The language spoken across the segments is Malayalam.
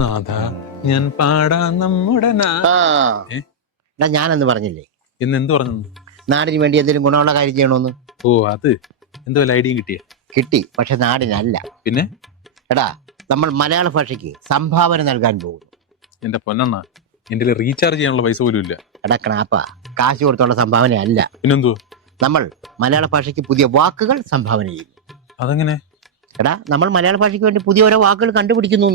നാഥ ഞാൻ പാടാ നമ്മുടെ ഞാനെന്ന് പറഞ്ഞില്ലേ ഇന്ന് എന്ത് പറഞ്ഞു? നാടിന് വേണ്ടി എന്തെങ്കിലും ഗുണമുള്ള കാര്യം ചെയ്യണമെന്ന്. ഓ അത് എന്തോ വല്ല ഐഡിയയും കിട്ടി, പക്ഷെ നാടിനല്ല. പിന്നെ എടാ, നമ്മൾ മലയാള ഭാഷയ്ക്ക് സംഭാവന നൽകാൻ പോകുന്നു. എന്റെ പൊന്നെണ്ണ, എന്റെ റീചാർജ് ചെയ്യാനുള്ള പൈസ പോലും ഇല്ല. എടാ ക്രാപ്പ, കാശ് കൊടുത്തുള്ള സംഭാവന അല്ല. പിന്നെന്തോ? നമ്മൾ മലയാള ഭാഷയ്ക്ക് പുതിയ വാക്കുകൾ സംഭാവന ചെയ്യുന്നു. അതെങ്ങനെ? എടാ, നമ്മൾ മലയാള ഭാഷയ്ക്ക് വേണ്ടി പുതിയ ഓരോ വാക്കുകൾ കണ്ടുപിടിക്കുന്നു.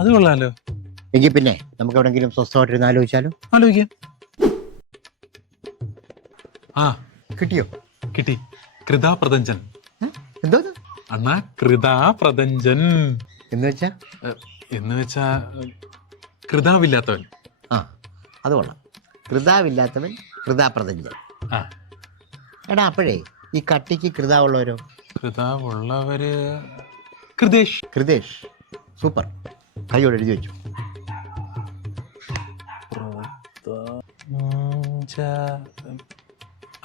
അത് കൊള്ളാലോ. എങ്കിൽ പിന്നെ നമുക്ക് എവിടെങ്കിലും സ്വസ്ഥമായിട്ടിരുന്ന് ആലോചിച്ചാലോ? ആലോചിക്കാം. ആ കിട്ടിയോ? കിട്ടി. കൃതാപ്രതഞ്ജൻ. എന്തോ അണ്ണാ, കൃതാപ്രതഞ്ജൻ എന്ന് വെച്ചാ കൃതാവില്ലാത്തവൻ. ആ, അത് കൊള്ളാം. കൃതാവില്ലാത്തവൻ കൃതാപ്രതഞ്ജൻ. ആ എടാ, അപ്പോഴേ ഈ കട്ടിക്ക് കൃതാവുള്ളവരോ? കൃതാവുള്ളവര് കൃതേഷ്. സൂപ്പർ. കൈയോട് എഴുതി വെച്ചു.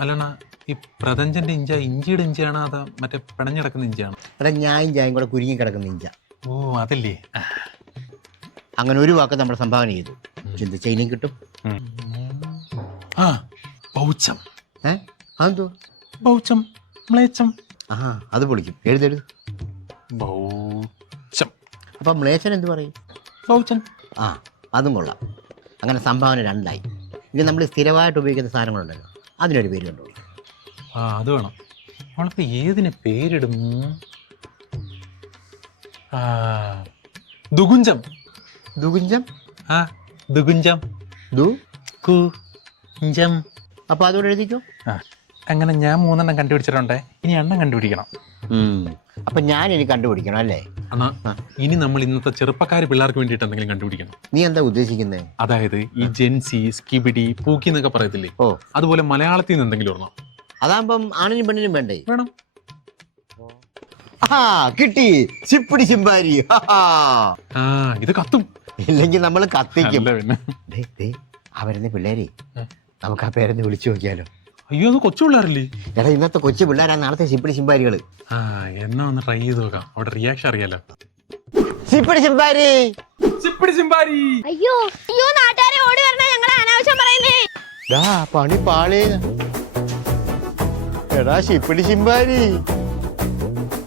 അല്ലണ, ഈ പ്രതഞ്ജന്റെ ഇഞ്ച ഇഞ്ചിയുടെ ഇഞ്ചിയാണോ അതാ മറ്റേ പിണഞ്ഞിടക്കുന്ന ഇഞ്ചിയാണോ? എടാ, ഞായും ചായും കൂടെ കുരുങ്ങി കിടക്കുന്ന ഇഞ്ച. ഓ അതല്ലേ. അങ്ങനെ ഒരു വാക്ക് നമ്മൾ സംഭാവന ചെയ്തു. ചിന്തിച്ച ഇനിയും കിട്ടും. ആ പൗച്ചം. അതെന്തോ? പൗച്ചം, മ്ലേച്ഛം. ആ, അത് പൊളിക്കും. എഴുതെഴുതു. പൗച്ചം. അപ്പൊ മ്ലേച്ഛൻ എന്ത് പറയും? പൗച്ചൻ. ആ, അതും കൊള്ളാം. അങ്ങനെ സംഭാവന രണ്ടായി. ഇനി നമ്മൾ സ്ഥിരമായിട്ട് ഉപയോഗിക്കുന്ന സാധനങ്ങളുണ്ടല്ലോ, അതിനൊരു പേര് കണ്ടു. ആ, അത് വേണം. നമ്മളിപ്പോ ഏതിന് പേരിടും? ദുഗുഞ്ചം. ദുഗുഞ്ചം. ആ, ദുഗുഞ്ചം. ദുഗുഞ്ചം. അപ്പൊ അതോടെ എഴുതിക്കോ. അങ്ങനെ ഞാൻ 3 കണ്ടുപിടിച്ചിട്ടുണ്ടേ. ഇനി എണ്ണം കണ്ടുപിടിക്കണം. അപ്പൊ ഞാൻ ഇനി കണ്ടുപിടിക്കണം അല്ലേ? അണ്ണാ, ഇനി നമ്മൾ ഇന്നത്തെ ചെറുപ്പക്കാര് പിള്ളേർക്ക് വേണ്ടിയിട്ട് എന്തെങ്കിലും കണ്ടുപിടിക്കണം. നീ എന്താ ഉദ്ദേശിക്കുന്നത്? അതായത് ഈ ജെൻസി, സ്കിബിഡി, പൂക്കി എന്നൊക്കെ പറയത്തില്ലേ? ഓ, അതുപോലെ മലയാളത്തിൽ നിന്ന് എന്തെങ്കിലും ഒരെണ്ണം. അതാകുമ്പം ആണിനും പെണ്ണിനും വേണ്ടേ? വേണം. ആ, കിട്ടി. ചിപ്പിടി ചിമ്പാരി. ആ, ഇത് കത്തും. ഇല്ലെങ്കിൽ നമ്മൾ കത്തിക്കും. പിന്നെ അവരുന്ന പിള്ളേരെ നമുക്ക് ആ പേരെന്ന് വിളിച്ചു നോക്കിയാലോ? അയ്യോ, അത് കൊച്ചു പിള്ളേരല്ലേ? എടാ, ഇന്നത്തെ കൊച്ചു പിള്ളേരാ നാളത്തെ ചിപ്പിടി ചിമ്പാരികള്. ആ, എന്നാ ഒന്ന് ട്രൈ ചെയ്ത് നോക്കാം. അവിടെ റിയാക്ഷൻ അറിയാലോ. ചിപ്പിടി ചിമ്പാരി. ചിപ്പിടി ചിമ്പാരി. അയ്യോ അയ്യോ, നാട്ടുകാരെ ഓടി വരണ, ഞങ്ങളെ അനാവശ്യം പറയുന്നേ. പണി പാളേ. എടാ, ചിപ്പിടി ചിമ്പാരി.